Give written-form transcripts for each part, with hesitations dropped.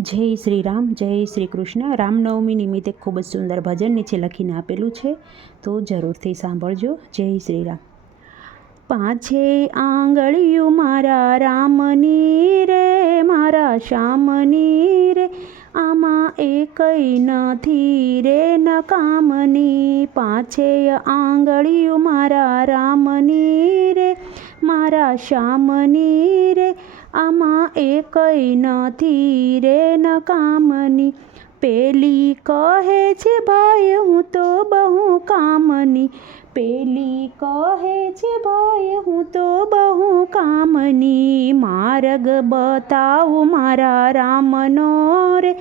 જય શ્રી રામ, જય શ્રી કૃષ્ણ. રામનવમી નિમિત્તે ખૂબ જ સુંદર ભજન નીચે લખીને આપેલું છે, તો જરૂરથી સાંભળજો. જય શ્રી રામ. પાંચે આંગળીયું મારા રામની રે, મારા શ્યામની રે, આમાં એકય નથી રે નકામની. પાંચે આંગળીયું મારા રામની રે, મારા શ્યામની રે, આમાં એકય નથી રે નકામની. પેલી કહે છે ભાઈ હું તો બહુ કામની, પેલી કહે છે ભાઈ હું તો બહુ કામની. માર્ગ બતાવું મારા રામનો રે,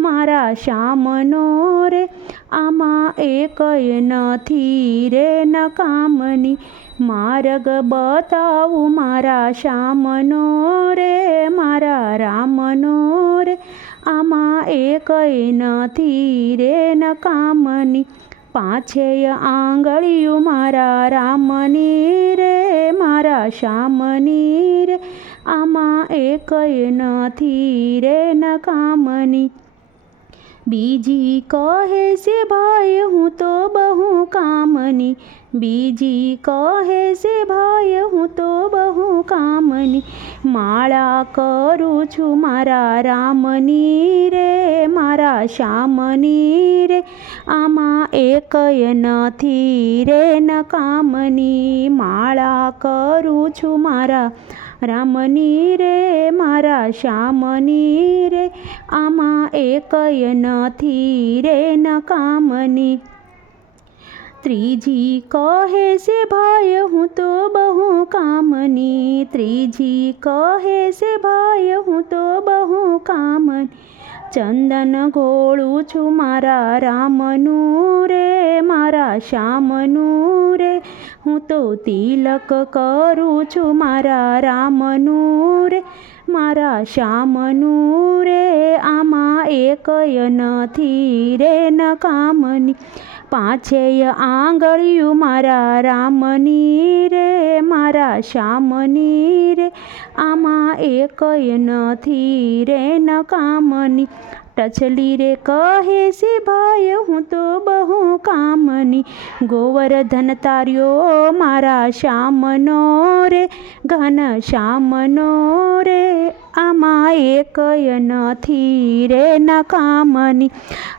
મારા શ્યામનો રે, આમાં એકય નથી રે નકામની. માર્ગ બતાવું મારા શ્યામનો રે, મારા રામનો રે, આમાં એકય નથી રે નકામની. પાંચેય આંગળીયું મારા રામની રે, મારા શ્યામની રે, આમાં એકય નથી રે નકામની. બીજી કહે છે ભાઈ હું તો બહુ કામની, બીજી કહે છે ભાઈ હું તો બહુ કામની. માળા કરું છું મારા રામની રે, મારા શ્યામની રે, આમાં એકય નથી રે નકામની. માળા કરું છું મારા રામની રે, મારા શ્યામની રે, આમાં એકય નથી રે નકામની. ત્રીજી કહે છે ભાઈ હું તો બહુ કામની, ત્રીજી કહે છે ભાઈ હું તો બહુ કામની. ચંદન ઘોળું છું મારા રામનું રે, મારા શ્યામનું રે, હું તો તિલક કરું છું મારા રામનું રે, મારા શ્યામનું રે, આમાં એકય નથી રે નકામની. પાંચેય આંગળીયું મારા રામની રે, મારા શ્યામની રે, આમાં એકય નથી રે નકામની. ટચલી રે કહે છે ભાઈ હું તો બહુ કામની, ગોવર્ધન તાર્યો મારા શ્યામનો રે, ઘન શ્યામનો રે, આમાં એકય નથી રે નકામની.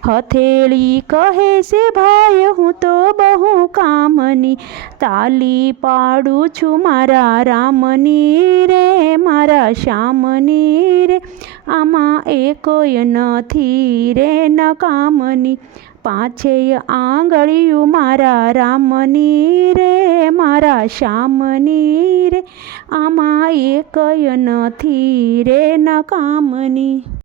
હથેળી કહે છે ભાઈ હું તો બહુ કામની, તાલી પાડું છું મારા રામની રે, મારા શ્યામની રે, આમાં એકય નથી રે નકામની. પાંચેય આંગળીયું મારા રામની રે, મારા શ્યામની રે, આમાં એકય નથી રે નકામની.